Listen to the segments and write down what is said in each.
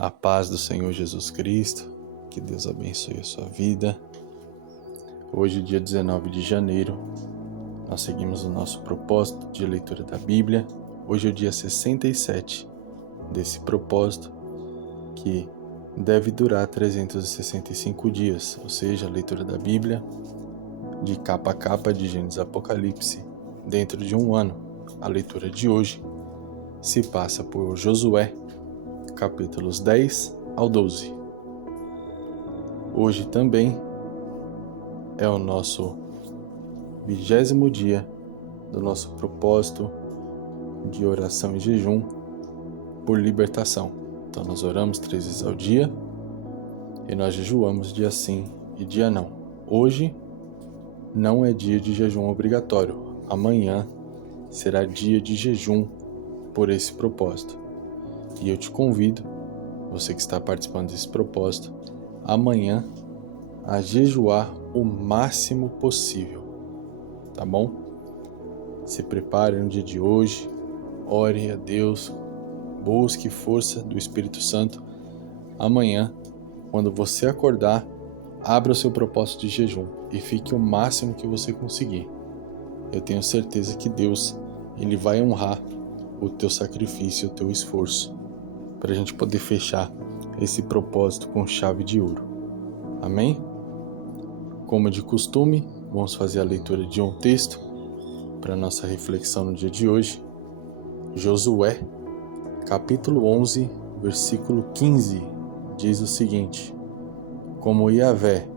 A paz do Senhor Jesus Cristo, que Deus abençoe a sua vida. Hoje, dia 19 de janeiro, nós seguimos o nosso propósito de leitura da Bíblia. Hoje é o dia 67 desse propósito, que deve durar 365 dias, ou seja, a leitura da Bíblia de capa a capa, de Gênesis a Apocalipse, dentro de um ano. A leitura de hoje se passa por Josué, capítulos 10 ao 12. Hoje também é o nosso 20º dia do nosso propósito de oração e jejum por libertação. Então nós oramos 3 vezes ao dia e nós jejuamos dia sim e dia não. Hoje não é dia de jejum obrigatório. Amanhã será dia de jejum por esse propósito. E eu te convido, você que está participando desse propósito, amanhã a jejuar o máximo possível, tá bom? Se prepare no dia de hoje, ore a Deus, busque força do Espírito Santo. Amanhã, quando você acordar, abra o seu propósito de jejum e fique o máximo que você conseguir. Eu tenho certeza que Deus, Ele vai honrar o teu sacrifício, o teu esforço, para a gente poder fechar esse propósito com chave de ouro. Amém? Como de costume, vamos fazer a leitura de um texto para nossa reflexão no dia de hoje. Josué, capítulo 11, versículo 15, diz o seguinte: Como Yahvé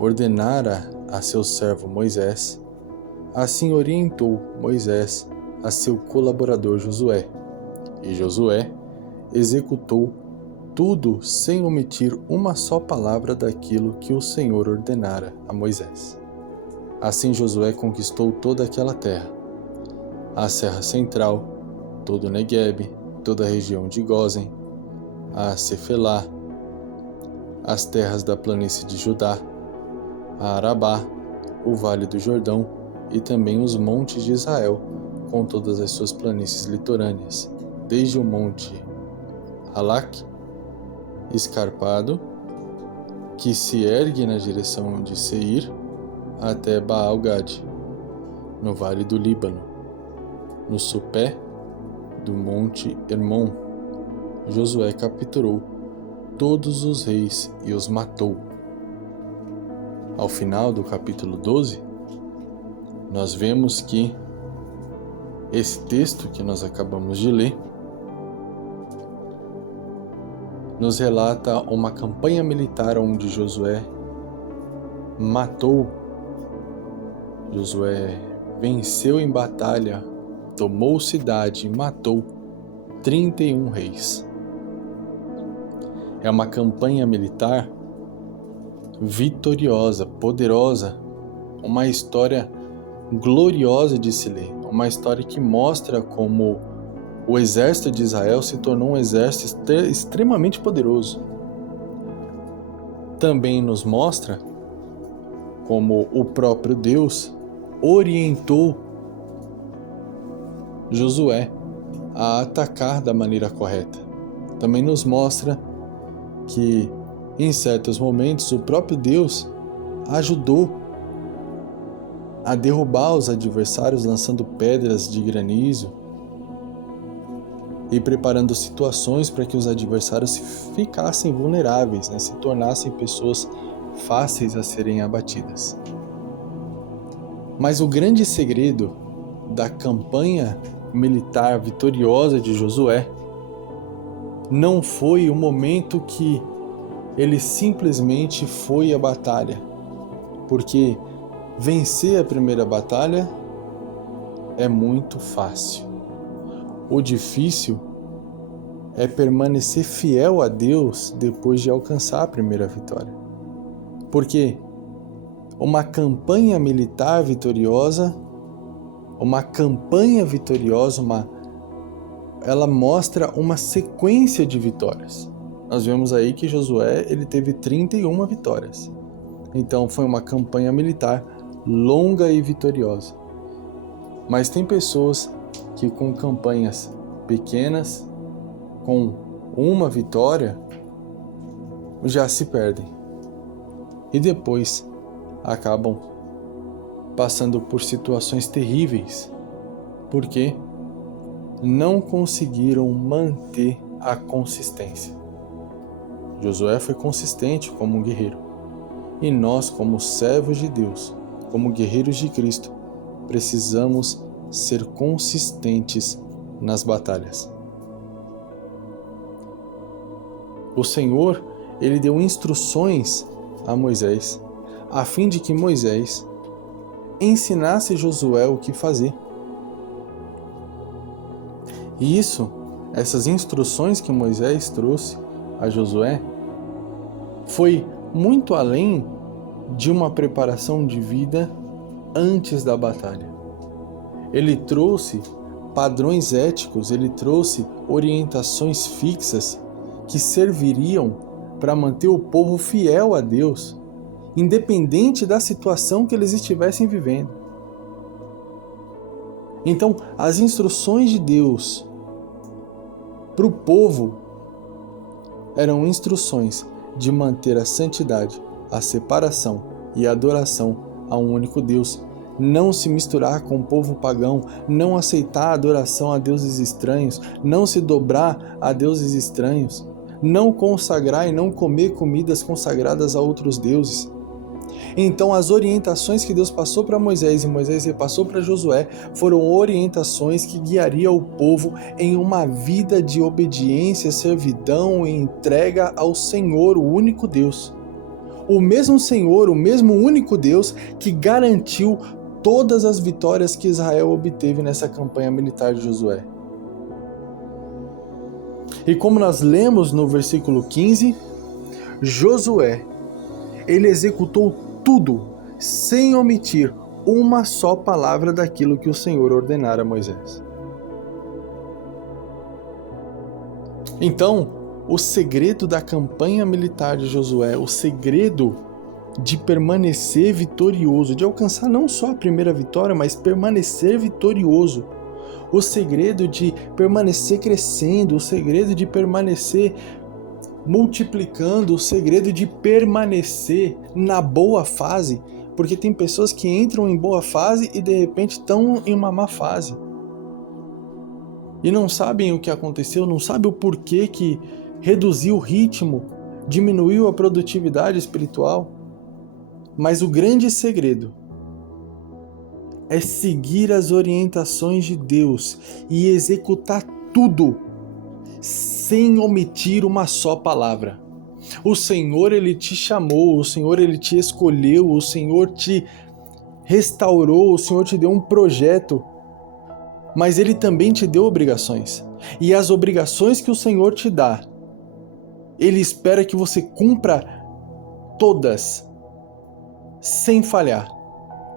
ordenara a seu servo Moisés, assim orientou Moisés a seu colaborador Josué. E Josué executou tudo sem omitir uma só palavra daquilo que o Senhor ordenara a Moisés. Assim Josué conquistou toda aquela terra, a Serra Central, todo o Neguebe, toda a região de Gósen, a Cefelá, as terras da planície de Judá, a Arabá, o Vale do Jordão e também os montes de Israel, com todas as suas planícies litorâneas, desde o monte Halak, escarpado, que se ergue na direção de Seir, até Baal-Gad, no vale do Líbano, no sopé do monte Hermon. Josué capturou todos os reis e os matou. Ao final do capítulo 12, nós vemos que esse texto que nós acabamos de ler nos relata uma campanha militar onde Josué venceu em batalha, tomou cidade e matou 31 reis. É uma campanha militar vitoriosa, poderosa, uma história gloriosa de se ler, uma história que mostra como o exército de Israel se tornou um exército extremamente poderoso. Também nos mostra como o próprio Deus orientou Josué a atacar da maneira correta. Também nos mostra que, em certos momentos, o próprio Deus ajudou a derrubar os adversários lançando pedras de granizo e preparando situações para que os adversários ficassem vulneráveis, se tornassem pessoas fáceis a serem abatidas. Mas o grande segredo da campanha militar vitoriosa de Josué não foi o momento que ele simplesmente foi à batalha, porque vencer a primeira batalha é muito fácil. O difícil é permanecer fiel a Deus depois de alcançar a primeira vitória. Porque uma campanha militar vitoriosa, ela mostra uma sequência de vitórias. Nós vemos aí que Josué ele teve 31 vitórias. Então foi uma campanha militar longa e vitoriosa. Mas tem pessoas que com campanhas pequenas, com uma vitória, já se perdem. E depois acabam passando por situações terríveis, porque não conseguiram manter a consistência. Josué foi consistente como um guerreiro. E nós, como servos de Deus, como guerreiros de Cristo, precisamos ser consistentes nas batalhas. O Senhor, ele deu instruções a Moisés, a fim de que Moisés ensinasse Josué o que fazer. E essas instruções que Moisés trouxe a Josué, foi muito além de uma preparação de vida antes da batalha. Ele trouxe padrões éticos, ele trouxe orientações fixas que serviriam para manter o povo fiel a Deus, independente da situação que eles estivessem vivendo. Então, as instruções de Deus para o povo eram instruções de manter a santidade, a separação e a adoração a um único Deus, não se misturar com o povo pagão, não aceitar a adoração a deuses estranhos, não se dobrar a deuses estranhos, não consagrar e não comer comidas consagradas a outros deuses. Então as orientações que Deus passou para Moisés e Moisés repassou para Josué foram orientações que guiariam o povo em uma vida de obediência, servidão e entrega ao Senhor, o único Deus. O mesmo Senhor, o mesmo único Deus que garantiu todas as vitórias que Israel obteve nessa campanha militar de Josué. E como nós lemos no versículo 15, Josué, ele executou tudo, sem omitir uma só palavra daquilo que o Senhor ordenara a Moisés. Então, o segredo da campanha militar de Josué, o segredo de permanecer vitorioso, de alcançar não só a primeira vitória, mas permanecer vitorioso, o segredo de permanecer crescendo, o segredo de permanecer multiplicando, o segredo de permanecer na boa fase, porque tem pessoas que entram em boa fase e de repente estão em uma má fase. E não sabem o que aconteceu, não sabem o porquê que reduziu o ritmo, diminuiu a produtividade espiritual. Mas o grande segredo é seguir as orientações de Deus e executar tudo sem omitir uma só palavra. O Senhor, ele te chamou, o Senhor, ele te escolheu, o Senhor te restaurou, o Senhor te deu um projeto, mas ele também te deu obrigações. E as obrigações que o Senhor te dá, ele espera que você cumpra todas, sem falhar.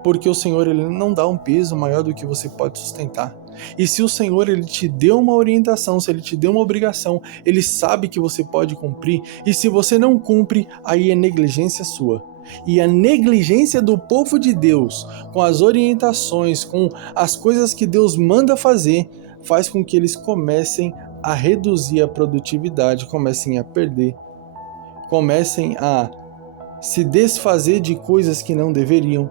Porque o Senhor, ele não dá um peso maior do que você pode sustentar. E se o Senhor, ele te deu uma orientação, se ele te deu uma obrigação, ele sabe que você pode cumprir. E se você não cumpre, aí é negligência sua. E a negligência do povo de Deus, com as orientações, com as coisas que Deus manda fazer, faz com que eles comecem a reduzir a produtividade, comecem a perder, comecem a se desfazer de coisas que não deveriam.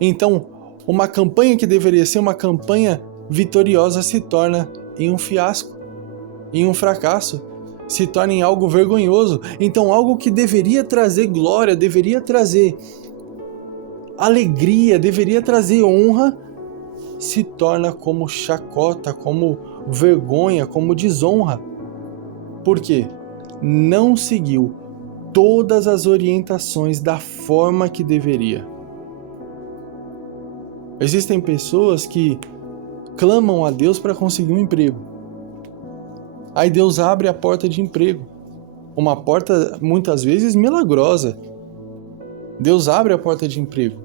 Então, uma campanha que deveria ser uma campanha vitoriosa se torna em um fiasco, em um fracasso, se torna em algo vergonhoso. Então, algo que deveria trazer glória, deveria trazer alegria, deveria trazer honra, se torna como chacota, como vergonha, como desonra. Por quê? Não seguiu todas as orientações da forma que deveria. Existem pessoas que clamam a Deus para conseguir um emprego. Aí Deus abre a porta de emprego. Uma porta, muitas vezes, milagrosa. Deus abre a porta de emprego.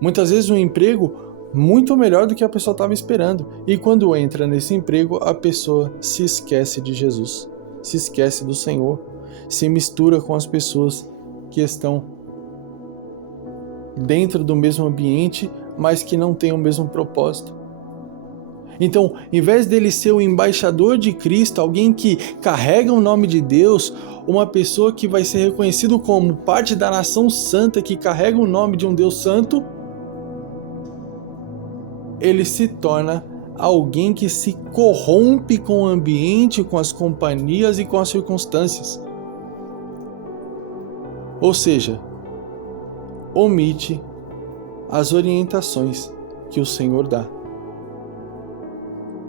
Muitas vezes um emprego muito melhor do que a pessoa estava esperando. E quando entra nesse emprego, a pessoa se esquece de Jesus, se esquece do Senhor, se mistura com as pessoas que estão dentro do mesmo ambiente, mas que não têm o mesmo propósito. Então, em vez dele ser o embaixador de Cristo, alguém que carrega o nome de Deus, uma pessoa que vai ser reconhecido como parte da nação santa, que carrega o nome de um Deus santo, ele se torna alguém que se corrompe com o ambiente, com as companhias e com as circunstâncias. Ou seja, omite as orientações que o Senhor dá.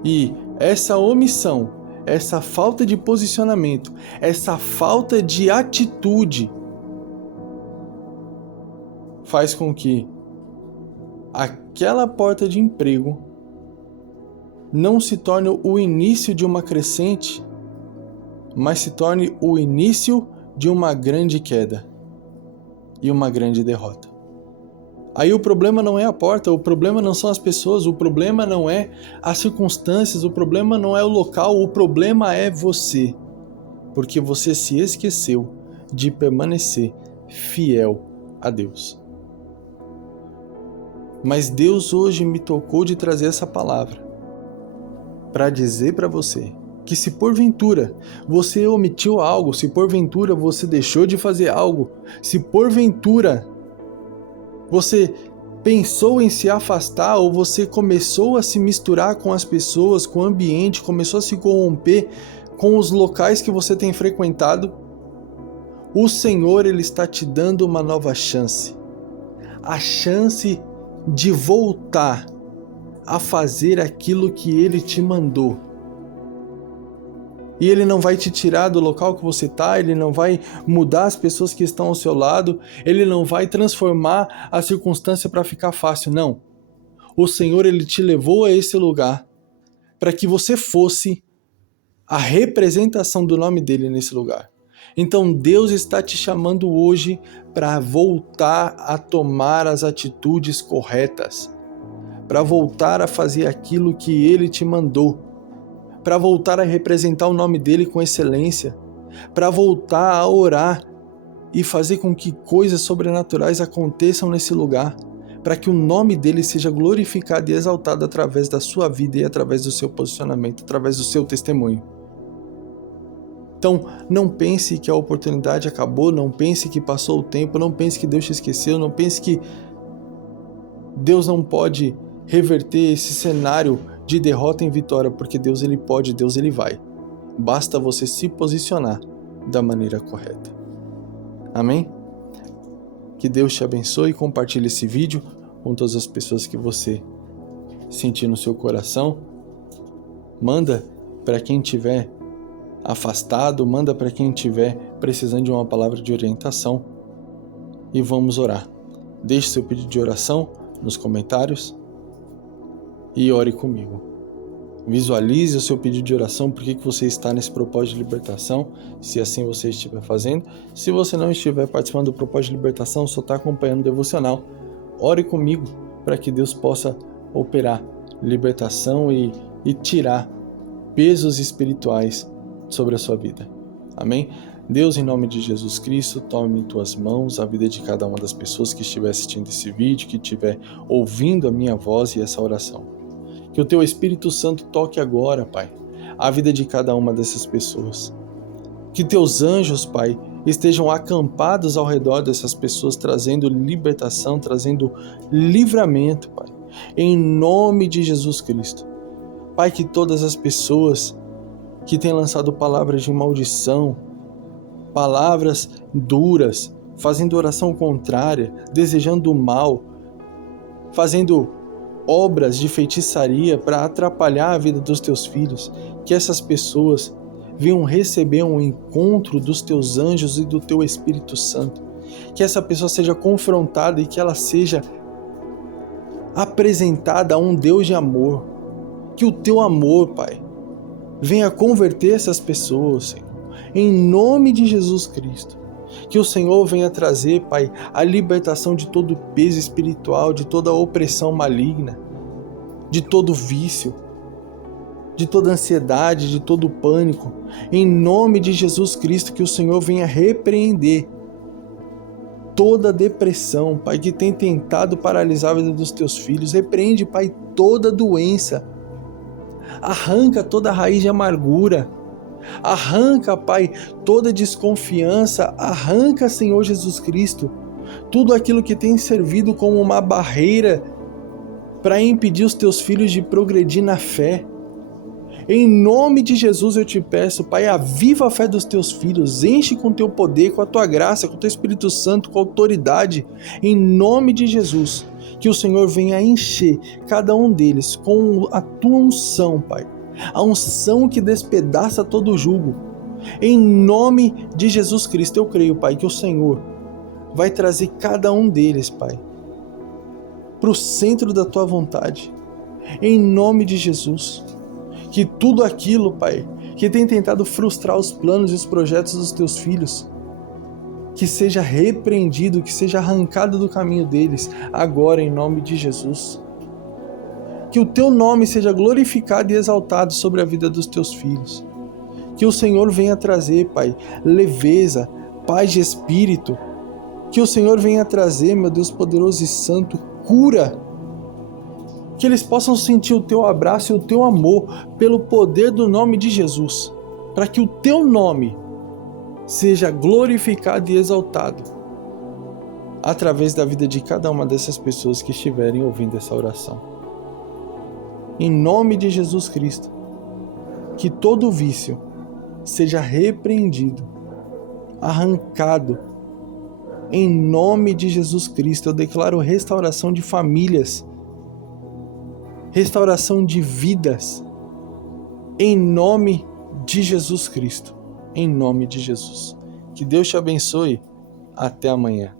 E essa omissão, essa falta de posicionamento, essa falta de atitude faz com que aquela porta de emprego não se torne o início de uma crescente, mas se torne o início de uma grande queda e uma grande derrota. Aí o problema não é a porta, o problema não são as pessoas, o problema não é as circunstâncias, o problema não é o local, o problema é você. Porque você se esqueceu de permanecer fiel a Deus. Mas Deus hoje me tocou de trazer essa palavra para dizer para você que se porventura você omitiu algo, se porventura você deixou de fazer algo, se porventura você pensou em se afastar ou você começou a se misturar com as pessoas, com o ambiente, começou a se corromper com os locais que você tem frequentado, o Senhor ele está te dando uma nova chance. A chance de voltar a fazer aquilo que Ele te mandou. E Ele não vai te tirar do local que você está, Ele não vai mudar as pessoas que estão ao seu lado, Ele não vai transformar a circunstância para ficar fácil, não. O Senhor, Ele te levou a esse lugar para que você fosse a representação do nome dEle nesse lugar. Então Deus está te chamando hoje para voltar a tomar as atitudes corretas, para voltar a fazer aquilo que Ele te mandou, para voltar a representar o nome dEle com excelência, para voltar a orar e fazer com que coisas sobrenaturais aconteçam nesse lugar, para que o nome dEle seja glorificado e exaltado através da sua vida e através do seu posicionamento, através do seu testemunho. Então, não pense que a oportunidade acabou, não pense que passou o tempo, não pense que Deus te esqueceu, não pense que Deus não pode reverter esse cenário de derrota em vitória, porque Deus ele pode, Deus ele vai. Basta você se posicionar da maneira correta. Amém? Que Deus te abençoe e compartilhe esse vídeo com todas as pessoas que você sentir no seu coração. Manda para quem tiver afastado, manda para quem estiver precisando de uma palavra de orientação e vamos orar. Deixe seu pedido de oração nos comentários e ore comigo. Visualize o seu pedido de oração, por que você está nesse propósito de libertação, se assim você estiver fazendo. Se você não estiver participando do propósito de libertação, só está acompanhando o devocional, ore comigo para que Deus possa operar libertação e tirar pesos espirituais sobre a sua vida. Amém? Deus, em nome de Jesus Cristo, tome em tuas mãos a vida de cada uma das pessoas que estiver assistindo esse vídeo, que estiver ouvindo a minha voz e essa oração. Que o teu Espírito Santo toque agora, Pai, a vida de cada uma dessas pessoas. Que teus anjos, Pai, estejam acampados ao redor dessas pessoas, trazendo libertação, trazendo livramento, Pai. Em nome de Jesus Cristo. Pai, que todas as pessoas que têm lançado palavras de maldição, palavras duras, fazendo oração contrária, desejando o mal, fazendo obras de feitiçaria para atrapalhar a vida dos teus filhos, que essas pessoas venham receber um encontro dos teus anjos e do teu Espírito Santo, que essa pessoa seja confrontada e que ela seja apresentada a um Deus de amor, que o teu amor, Pai, venha converter essas pessoas, Senhor, em nome de Jesus Cristo. Que o Senhor venha trazer, Pai, a libertação de todo peso espiritual, de toda opressão maligna, de todo vício, de toda ansiedade, de todo pânico. Em nome de Jesus Cristo, que o Senhor venha repreender toda depressão, Pai, que tem tentado paralisar a vida dos teus filhos. Repreende, Pai, toda doença Arranca toda raiz de amargura. Arranca, Pai, toda desconfiança. Arranca, Senhor Jesus Cristo, tudo aquilo que tem servido como uma barreira para impedir os teus filhos de progredir na fé. Em nome de Jesus eu te peço, Pai, aviva a fé dos teus filhos, enche com teu poder, com a tua graça, com o teu Espírito Santo, com a autoridade. Em nome de Jesus, que o Senhor venha encher cada um deles com a tua unção, Pai. A unção que despedaça todo o jugo. Em nome de Jesus Cristo eu creio, Pai, que o Senhor vai trazer cada um deles, Pai, para o centro da tua vontade. Em nome de Jesus. Que tudo aquilo, Pai, que tem tentado frustrar os planos e os projetos dos teus filhos, que seja repreendido, que seja arrancado do caminho deles, agora em nome de Jesus. Que o teu nome seja glorificado e exaltado sobre a vida dos teus filhos. Que o Senhor venha trazer, Pai, leveza, paz de espírito. Que o Senhor venha trazer, meu Deus poderoso e santo, cura. Que eles possam sentir o teu abraço e o teu amor pelo poder do nome de Jesus, para que o teu nome seja glorificado e exaltado através da vida de cada uma dessas pessoas que estiverem ouvindo essa oração. Em nome de Jesus Cristo, que todo vício seja repreendido, arrancado. Em nome de Jesus Cristo, eu declaro restauração de famílias, restauração de vidas, em nome de Jesus Cristo, em nome de Jesus. Que Deus te abençoe. Até amanhã.